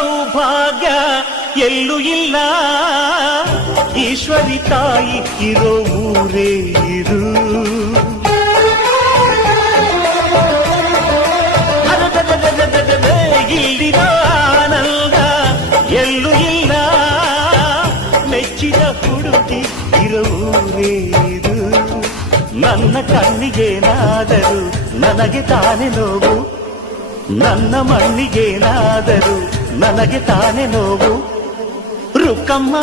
ಸೌಭಾಗ್ಯ ಎಲ್ಲೂ ಇಲ್ಲ. ಈಶ್ವರಿ ತಾಯಿ ಇರೋ ಊರೇ ಇದು. ಇಲ್ಲಿರೋ ಆನಂದ ಎಲ್ಲೂ ಇಲ್ಲ. ಮೆಚ್ಚಿದ ಹುಡುಗಿ ಇರೋ ಊರೇ ಇದು. ನನ್ನ ಕಣ್ಣಿಗೇನಾದರೂ ನನಗೆ ತಾನೇ ನೋವು, ನನ್ನ ಮಣ್ಣಿಗೇನಾದರೂ ನನಗೆ ತಾನೇ ನೋವು. ರುಕ್ಕಮ್ಮ